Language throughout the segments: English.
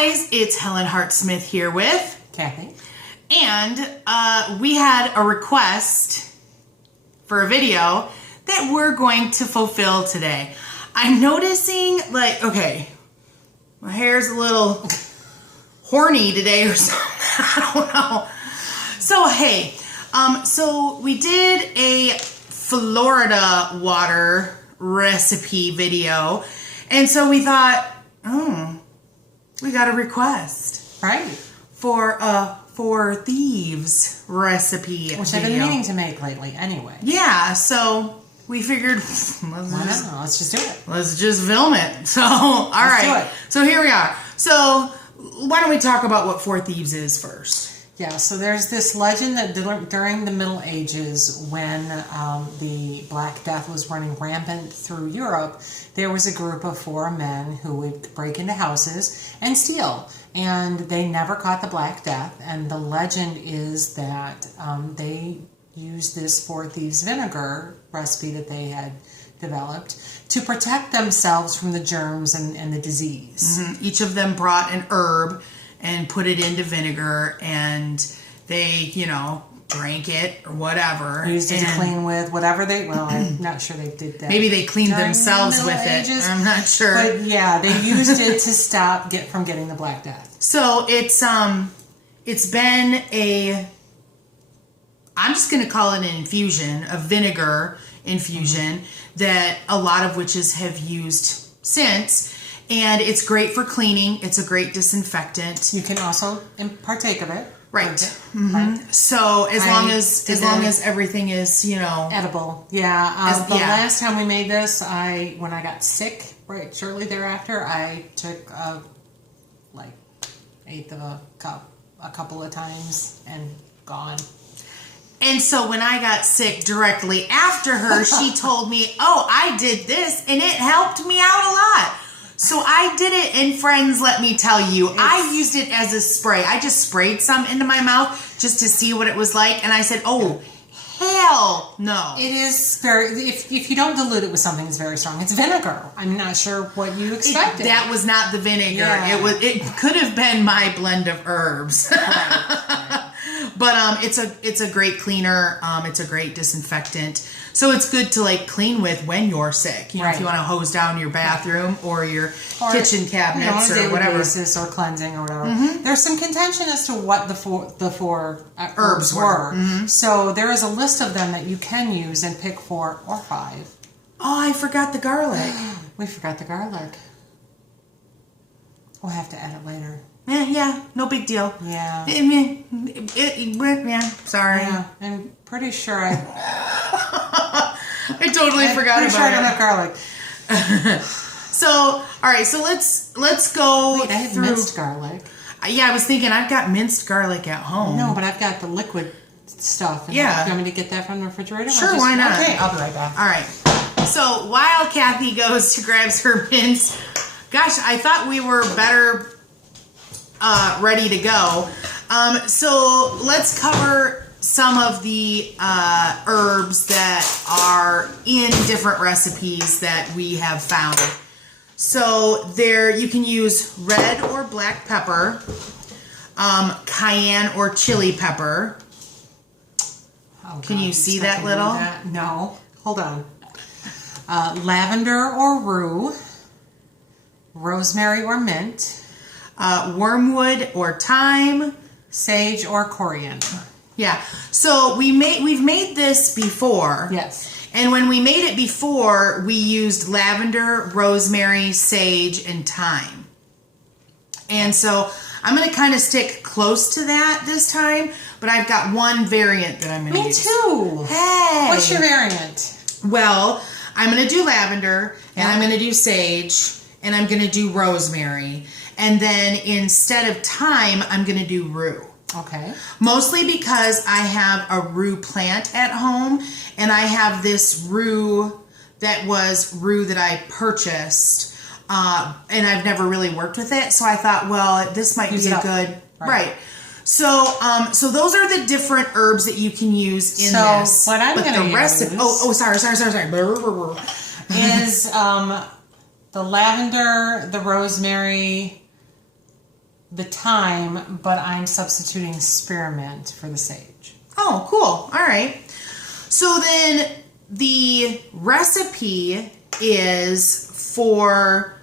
guys, it's Helen Hart Smith here with Cathy. And we had a request for a video that we're going to fulfill today. I'm noticing, like, okay, my hair's a little horny today or something. I don't know. So, hey, so we did a Florida water recipe video. And so we thought, we got a request. Right. For Thieves recipe Which I've been meaning to make lately anyway. Yeah, so we figured, let's just do it. Let's just film it. So, all right. Do it. So here we are. So why don't we talk about what Four Thieves is first? Yeah, so there's this legend that during the Middle Ages, when the Black Death was running rampant through Europe, there was a group of 4 men who would break into houses and steal. And they never caught the Black Death. And the legend is that they used this Four Thieves Vinegar recipe that they had developed to protect themselves from the germs and the disease. Mm-hmm. Each of them brought an herb and put it into vinegar, and they, drank it or whatever. Used it to clean with, whatever they, well, I'm not sure they did that. Maybe they cleaned themselves with it. I'm not sure. But yeah, they used it to stop from getting the Black Death. So it's been I'm just going to call it an infusion, a vinegar infusion that a lot of witches have used since. And it's great for cleaning. It's a great disinfectant. You can also partake of it. Right. Mm-hmm. Right. So as long as everything is, edible. Yeah. The last time we made this, when I got sick, right shortly thereafter, I took eighth of a cup a couple of times and gone. And so when I got sick directly after her, she told me, I did this and it helped me out a lot. So I did it, and friends, let me tell you, I used it as a spray. I just sprayed some into my mouth just to see what it was like, and I said, hell no. It is very, if you don't dilute it with something, it's very strong. It's vinegar. I'm not sure what you expected. That was not the vinegar. Yeah. It could have been my blend of herbs. Right. But it's a great cleaner. It's a great disinfectant. So it's good to clean with when you're sick. If you want to hose down your bathroom or your kitchen cabinets or whatever, basis or cleansing or whatever. Mm-hmm. There's some contention as to what the four herbs were. Mm-hmm. So there is a list of them that you can use and pick 4 or 5. Oh, I forgot the garlic. We forgot the garlic. We'll have to add it later. Yeah, no big deal. Yeah. Sorry. Yeah, I'm pretty sure I totally forgot about it. I don't have garlic. So, all right, so let's go. Wait, I have minced garlic. Yeah, I was thinking I've got minced garlic at home. No, but I've got the liquid stuff. Yeah. Do you want me to get that from the refrigerator? Sure, why not? Okay, I'll be right back. All right. So while Cathy goes to grab her mince, gosh, I thought we were better ready to go. So let's cover some of the herbs that are in different recipes that we have found. So you can use red or black pepper, cayenne or chili pepper. Oh, can you see that little? No. Hold on. Lavender or rue, rosemary or mint, wormwood or thyme, sage or coriander. Yeah. So we've made this before. Yes. And when we made it before, we used lavender, rosemary, sage, and thyme. And so I'm going to kind of stick close to that this time, but I've got one variant that I'm going to use. Me too. Hey. What's your variant? Well, I'm going to do lavender, and I'm going to do sage, and I'm going to do rosemary. And then instead of thyme, I'm going to do rue. Okay. Mostly because I have a rue plant at home, and I have this rue that I purchased, and I've never really worked with it. So I thought, well, this might be a good right. So those are the different herbs that you can use in this. So what I'm going to use... sorry. is the lavender, the rosemary, the thyme, but I'm substituting spearmint for the sage. Oh, cool. All right. So then the recipe is for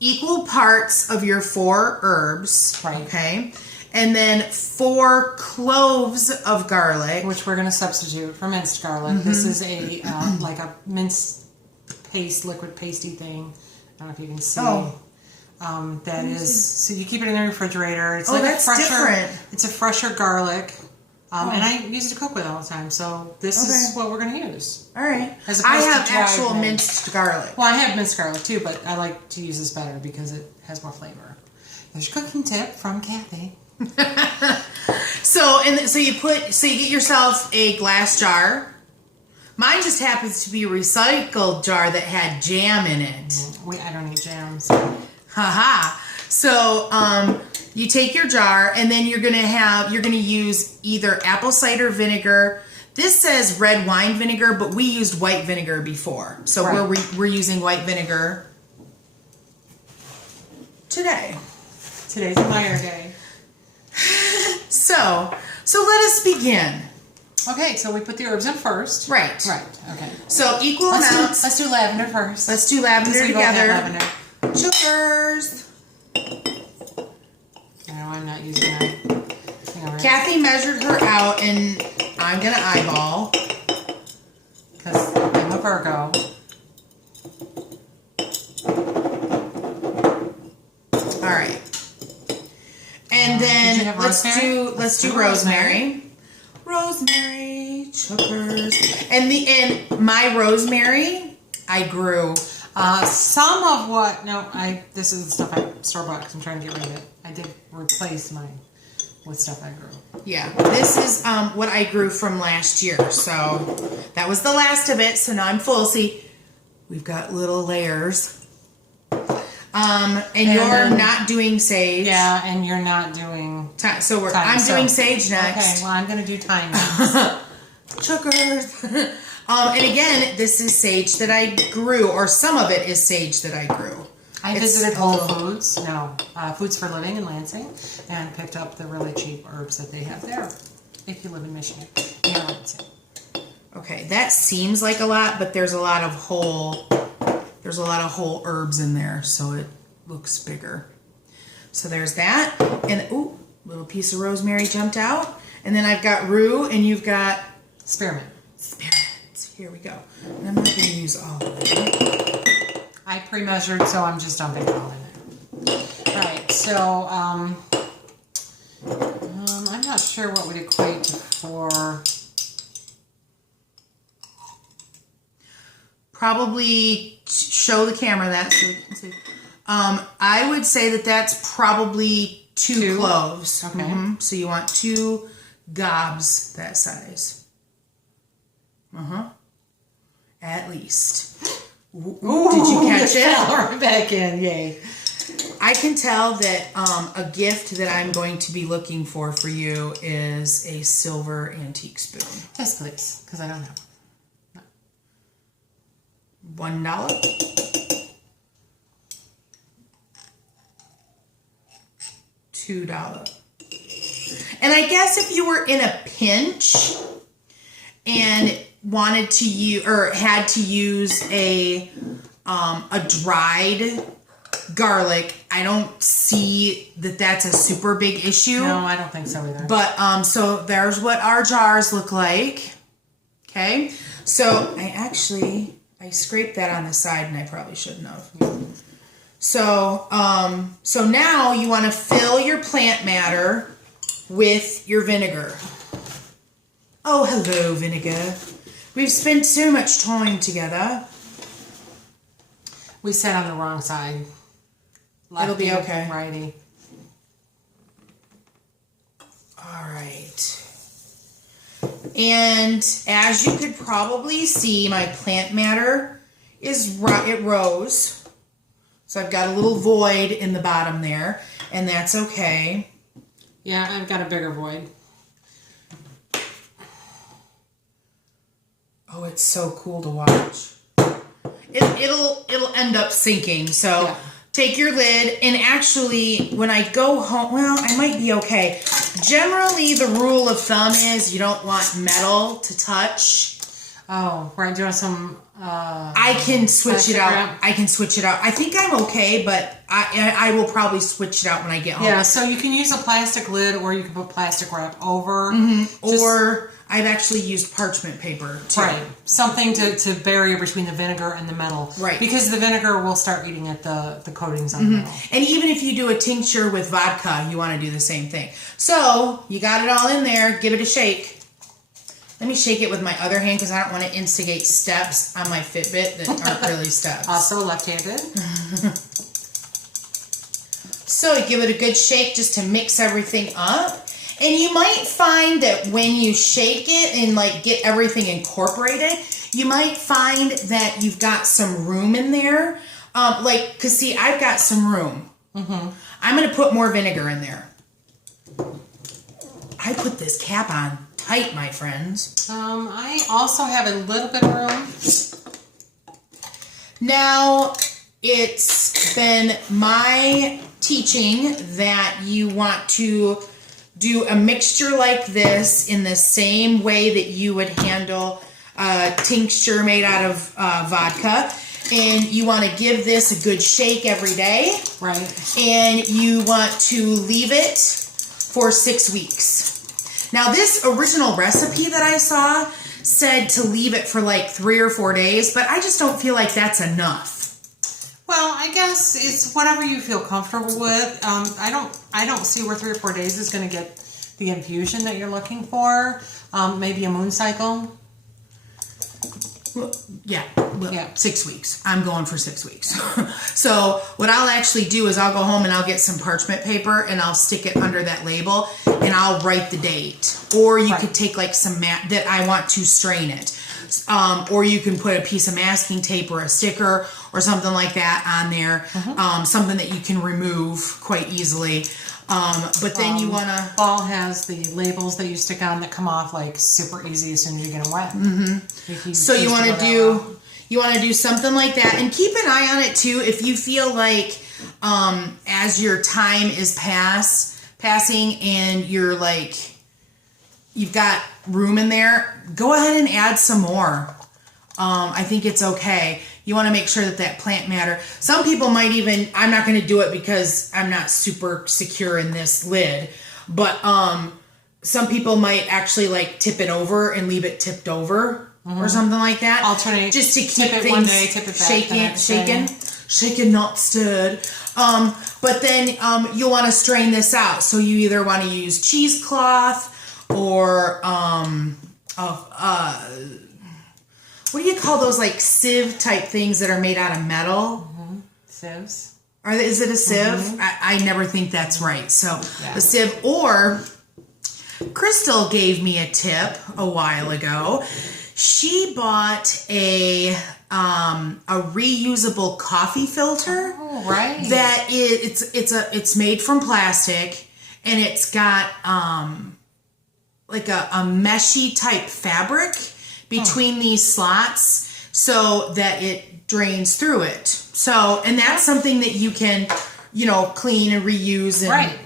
equal parts of your 4 herbs. Right. Okay. And then 4 cloves of garlic. Which we're going to substitute for minced garlic. Mm-hmm. This is a like a minced paste, liquid pasty thing. I don't know if you can see. Oh. That is, so you keep it in the refrigerator. It's like that's a fresher, different. It's a fresher garlic. And I use it to cook with all the time. So this is what we're going to use. All right. As I opposed have to dried actual mint. minced garlic. Well, I have minced garlic too, but I like to use this better because it has more flavor. There's your cooking tip from Cathy. So you get yourself a glass jar. Mine just happens to be a recycled jar that had jam in it. I don't eat jams. Haha. So you take your jar and then you're gonna use either apple cider vinegar. This says red wine vinegar, but we used white vinegar before. So we're using white vinegar today. Today's a Meyer day. So let us begin. Okay, so we put the herbs in first. Right. Okay. So equal amounts. Let's do lavender first. Let's do lavender together. Lavender. Sugars. No, I'm not using that. Cathy measured her out, and I'm gonna eyeball because I'm a Virgo. All right. And then let's do rosemary. Rosemary, sugars, and my rosemary I grew. Some of what? No, this is the stuff I store bought because I'm trying to get rid of it. I did replace mine with stuff I grew. Yeah, this is what I grew from last year. So that was the last of it. So now I'm full. See, we've got little layers. And you're not doing sage. Yeah, and you're not doing thyme. So I'm doing sage next. Okay, well I'm gonna do thyme next. Sugars. And again, this is sage that I grew, or some of it is sage that I grew. I visited Whole Foods, Foods for Living in Lansing, and picked up the really cheap herbs that they have there. If you live in Michigan, near Lansing. Okay, that seems like a lot, but there's a lot of whole herbs in there, so it looks bigger. So there's that, and little piece of rosemary jumped out, and then I've got rue, and you've got spearmint. Here we go. And I'm not going to use all of it. I pre-measured, so I'm just dumping it all in there. All right, so I'm not sure what would equate to 4. Probably show the camera that so we can see. I would say that's probably 2 cloves. Okay. Mm-hmm. So you want 2 gobs that size. At least. Ooh, did you catch it? Fell right back in, yay. I can tell that a gift that I'm going to be looking for you is a silver antique spoon. Yes, please, because I don't have one. $1. $2. And I guess if you were in a pinch and wanted to use or had to use a dried garlic, I don't see that that's a super big issue. No, I don't think so either. But so there's what our jars look like. Okay, so I scraped that on the side, and I probably shouldn't have. So so now you want to fill your plant matter with your vinegar. Oh, hello, vinegar. We've spent so much time together. We sat on the wrong side. It'll be okay. Righty. All right. And as you could probably see, my plant matter it rose. So I've got a little void in the bottom there, and that's okay. Yeah, I've got a bigger void. Oh, it's so cool to watch. It'll end up sinking. So take your lid, and actually, when I go home, well, I might be okay. Generally, the rule of thumb is you don't want metal to touch. Oh, right. Do you want some... I can switch it out. Wrap? I can switch it out. I think I'm okay, but I will probably switch it out when I get home. Yeah, so you can use a plastic lid, or you can put plastic wrap over. Or I've actually used parchment paper, too. Right. Something to barrier between the vinegar and the metal. Right. Because the vinegar will start eating at the coatings on the metal. And even if you do a tincture with vodka, you want to do the same thing. So, you got it all in there. Give it a shake. Let me shake it with my other hand because I don't want to instigate steps on my Fitbit that aren't really steps. Also left-handed. So, you give it a good shake just to mix everything up. And you might find that when you shake it and like get everything incorporated, you might find that you've got some room in there. Cause see, I've got some room. I'm going to put more vinegar in there. I put this cap on tight, my friends. I also have a little bit of room. Now, it's been my teaching that you want to do a mixture like this in the same way that you would handle a tincture made out of vodka. And you want to give this a good shake every day. Right. And you want to leave it for 6 weeks. Now, this original recipe that I saw said to leave it for like 3 or 4 days, but I just don't feel like that's enough. Well, I guess it's whatever you feel comfortable with. I don't see where 3 or 4 days is going to get the infusion that you're looking for. Maybe a moon cycle. Well, yeah. 6 weeks. I'm going for 6 weeks. So what I'll actually do is I'll go home and I'll get some parchment paper and I'll stick it under that label and I'll write the date. Or you could take like some that I want to strain it. Or you can put a piece of masking tape or a sticker or something like that on there. Something that you can remove quite easily. But then you want to... Ball has the labels that you stick on that come off like super easy as soon as you get them wet. So you want to do something like that, and keep an eye on it too. If you feel like as your time is passing and you're like you've got room in there, go ahead and add some more. I think it's okay. You want to make sure that plant matter. Some people might even, I'm not going to do it because I'm not super secure in this lid, but some people might actually like tip it over and leave it tipped over or something like that. Alternate. Just to keep tip it things one day, tip it back shaken, not stirred. But then you'll want to strain this out. So you either want to use cheesecloth or what do you call those like sieve type things that are made out of metal? Sieves. Is it a sieve? I never think that's right. So a sieve, or Crystal gave me a tip a while ago. She bought a reusable coffee filter. Oh, right. That it's made from plastic and it's got like a meshy type fabric between these slots so that it drains through it. So, and that's something that you can, clean and reuse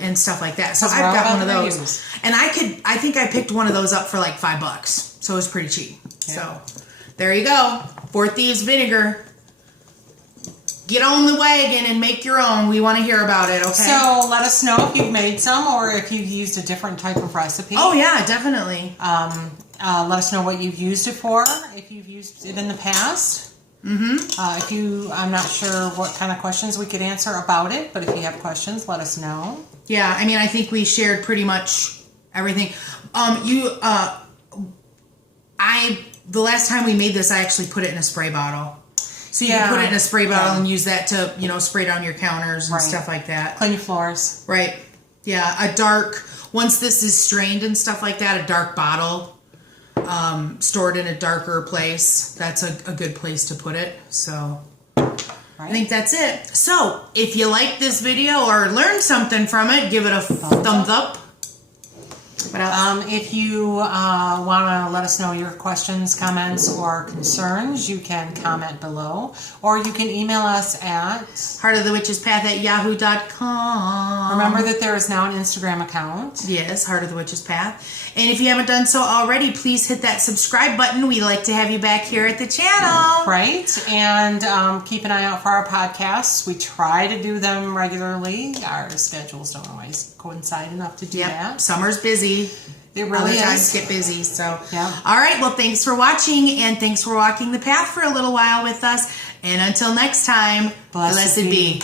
and stuff like that. So I've got one of those. And I think I picked one of those up for like $5. So it was pretty cheap. Yeah. So there you go. 4 Thieves Vinegar. Get on the wagon and make your own. We want to hear about it, okay? So let us know if you've made some or if you've used a different type of recipe. Oh, yeah, definitely. Let us know what you've used it for, if you've used it in the past. I'm not sure what kind of questions we could answer about it, but if you have questions, let us know. Yeah, I mean, I think we shared pretty much everything. The last time we made this, I actually put it in a spray bottle. So you can put it in a spray bottle and use that to, spray down your counters and stuff like that. Clean your floors. Right. Yeah, once this is strained and stuff like that, a dark bottle stored in a darker place, that's a good place to put it. So I think that's it. So if you like this video or learned something from it, give it a thumbs up. What else? If you want to let us know your questions, comments, or concerns, you can comment below, or you can email us at heartofthewitchespath@yahoo.com. Remember that there is now an Instagram account. Yes, Heart of the Witch's Path. And if you haven't done so already, please hit that subscribe button. We like to have you back here at the channel. Right. And keep an eye out for our podcasts. We try to do them regularly. Our schedules don't always coincide enough to do that. Summer's busy. It really Other times is. get busy. So, yeah. All right. Well, thanks for watching, and thanks for walking the path for a little while with us. And until next time, blessed be.